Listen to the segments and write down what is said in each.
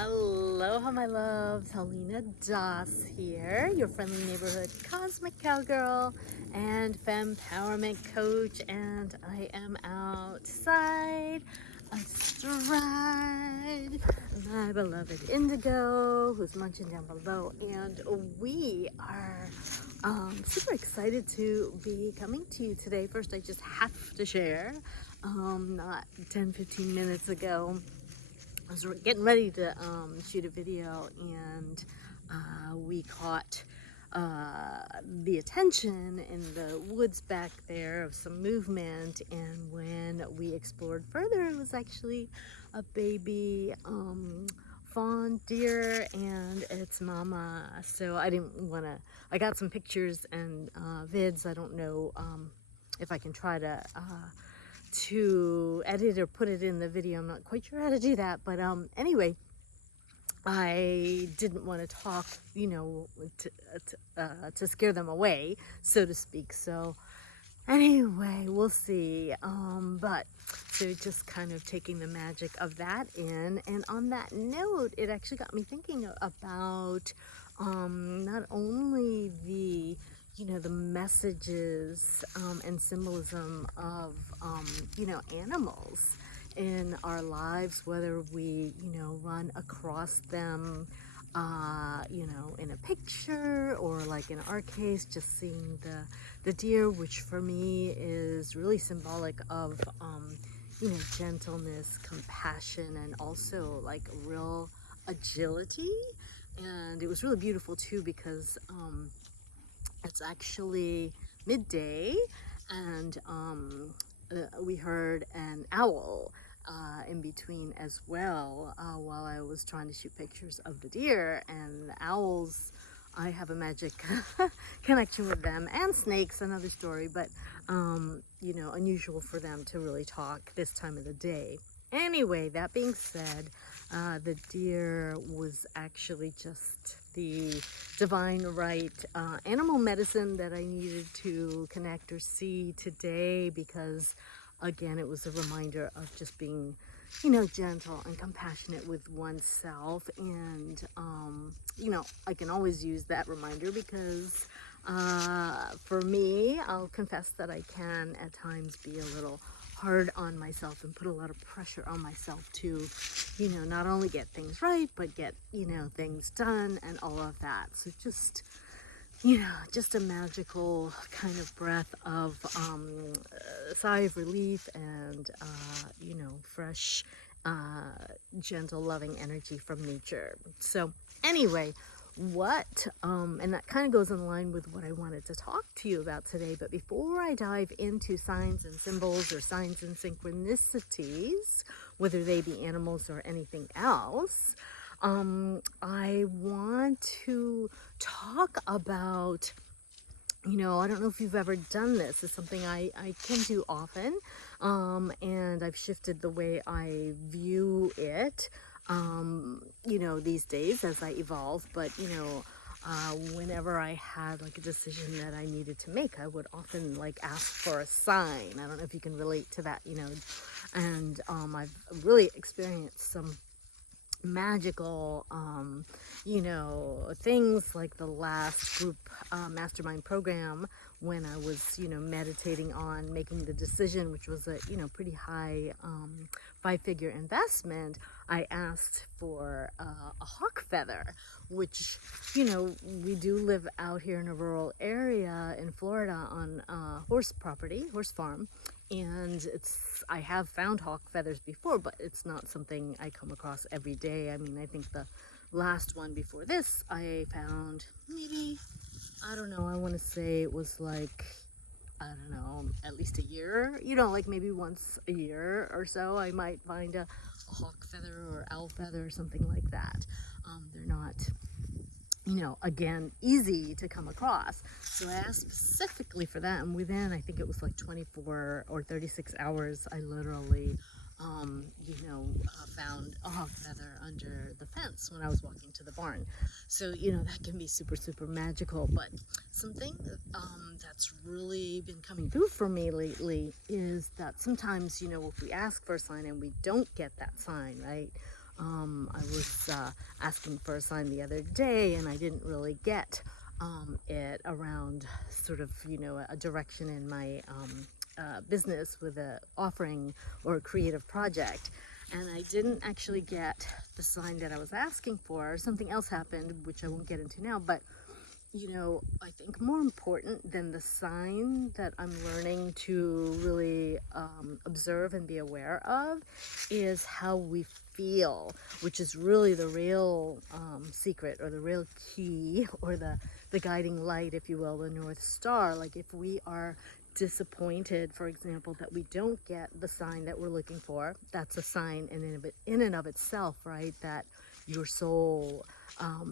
Aloha, my loves. Helena Das here, your friendly neighborhood cosmic cowgirl and fempowerment coach, and I am outside astride my beloved Indigo, who's munching down below, and we are super excited to be coming to you today. First, I just have to share, not 10-15 minutes ago, I was getting ready to shoot a video, and we caught the attention in the woods back there of some movement, and when we explored further, it was actually a baby fawn deer and its mama. So I got some pictures and vids. I don't know if I can try to edit or put it in the video. I'm not quite sure how to do that, but anyway, I didn't want to talk, to scare them away, so to speak. So anyway, we'll see. But so just kind of taking the magic of that in, and on that note, it actually got me thinking about not only the messages and symbolism of animals in our lives, whether we run across them in a picture, or like in our case, just seeing the deer, which for me is really symbolic of gentleness, compassion, and also like real agility. And it was really beautiful too, because it's actually midday, and we heard an owl in between as well, while I was trying to shoot pictures of the deer. And the owls, I have a magic connection with them, and snakes, another story, but unusual for them to really talk this time of the day. Anyway, that being said, the deer was actually just the divine right animal medicine that I needed to connect or see today, because again, it was a reminder of just being gentle and compassionate with oneself. And I can always use that reminder, because for me, I'll confess that I can at times be a little hard on myself and put a lot of pressure on myself to not only get things right, but get things done and all of that. So just just a magical kind of breath of sigh of relief, and fresh gentle loving energy from nature. So anyway, and that kind of goes in line with what I wanted to talk to you about today. But before I dive into signs and symbols, or signs and synchronicities, whether they be animals or anything else, I want to talk about, I don't know if you've ever done this. It's something I can do often, and I've shifted the way I view it these days as I evolve. But whenever I had like a decision that I needed to make, I would often like ask for a sign. I don't know if you can relate to that, and I've really experienced some magical things, like the last group mastermind program, when I was meditating on making the decision, which was a pretty high 5-figure investment. I asked for a hawk feather, which we do live out here in a rural area in Florida on horse farm, and I have found hawk feathers before, but it's not something I come across every day. I mean, I think the last one before this I found, maybe, I don't know, I want to say it was like, I don't know, at least a year, like maybe once a year or so I might find a hawk feather or owl feather or something like that. They're not again, easy to come across. So I asked specifically for that, and within, I think it was like 24 or 36 hours, I literally, found a hawk feather under the fence when I was walking to the barn. So, that can be super, super magical. But something that's really been coming through for me lately is that sometimes, if we ask for a sign and we don't get that sign, right? I was asking for a sign the other day, and I didn't really get it around sort of, a direction in my business with a offering or a creative project. And I didn't actually get the sign that I was asking for. Something else happened, which I won't get into now, but I think more important than the sign that I'm learning to really observe and be aware of is how we feel, which is really the real secret, or the real key, or the guiding light, if you will, the North Star. Like if we are disappointed, for example, that we don't get the sign that we're looking for, that's a sign in and of itself, right? That your soul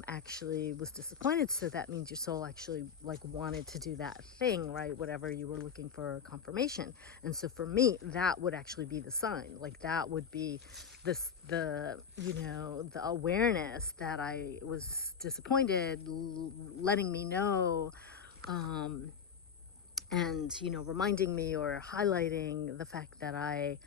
actually was disappointed. So that means your soul actually like wanted to do that thing, right? Whatever you were looking for confirmation. And so for me, that would actually be the sign. Like that would be the awareness that I was disappointed, letting me know, and reminding me or highlighting the fact that I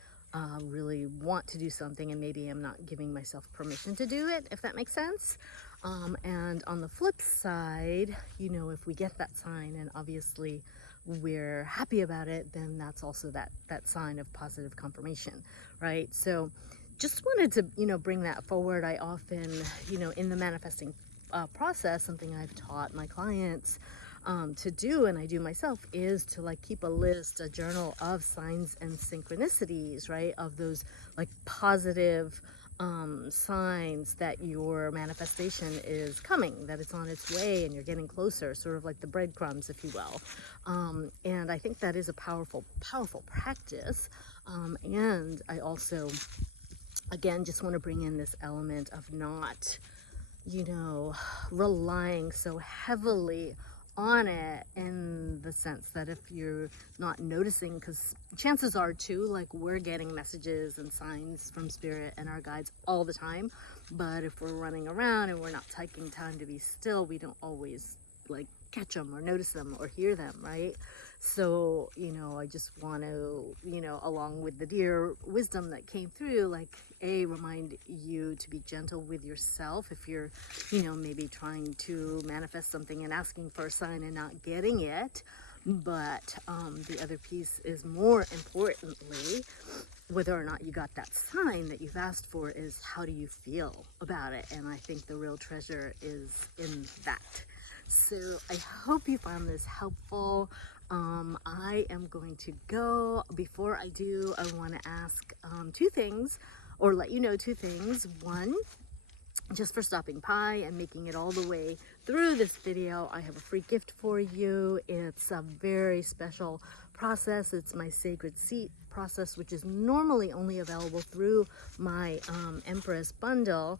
really want to do something, and maybe I'm not giving myself permission to do it, if that makes sense. And on the flip side, if we get that sign and obviously we're happy about it, then that's also that sign of positive confirmation, right? So just wanted to bring that forward. I often in the manifesting process, something I've taught my clients to do, and I do myself, is to like keep a list, a journal of signs and synchronicities, right? Of those like positive signs that your manifestation is coming, that it's on its way and you're getting closer, sort of like the breadcrumbs, if you will. And I think that is a powerful practice. And I also, again, just want to bring in this element of not, relying so heavily on it, in the sense that if you're not noticing, because chances are too, like we're getting messages and signs from spirit and our guides all the time, but if we're running around and we're not taking time to be still, we don't always like catch them or notice them or hear them, right? So I just want to along with the dear wisdom that came through, like remind you to be gentle with yourself if you're maybe trying to manifest something and asking for a sign and not getting it. But the other piece is, more importantly, whether or not you got that sign that you've asked for, is how do you feel about it? And I think the real treasure is in that. So I hope you found this helpful. I am going to go. Before I do, I want to ask two things, or let you know two things. One, just for stopping by and making it all the way through this video, I have a free gift for you. It's a very special process. It's my sacred seat process, which is normally only available through my Empress bundle,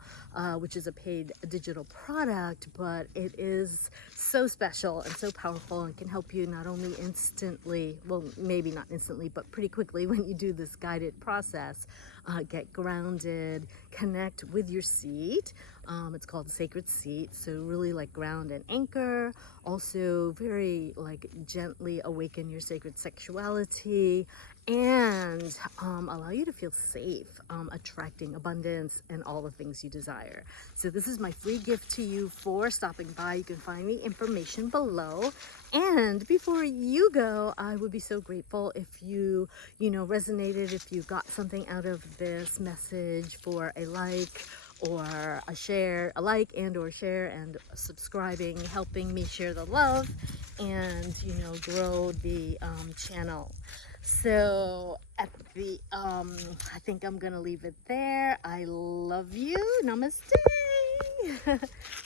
which is a paid digital product, but it is so special and so powerful, and can help you not only instantly, well, maybe not instantly, but pretty quickly when you do this guided process, get grounded, connect with your seat. It's called Sacred Seat, so really like ground and anchor. Also very like gently awaken your sacred sexuality, and allow you to feel safe, attracting abundance and all the things you desire. So this is my free gift to you for stopping by. You can find the information below. And before you go, I would be so grateful if you, resonated, if you got something out of this message, for a like or a share, a like and or share, and subscribing, helping me share the love and, grow the channel. So at the, I think I'm going to leave it there. I love you. Namaste.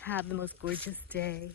Have the most gorgeous day.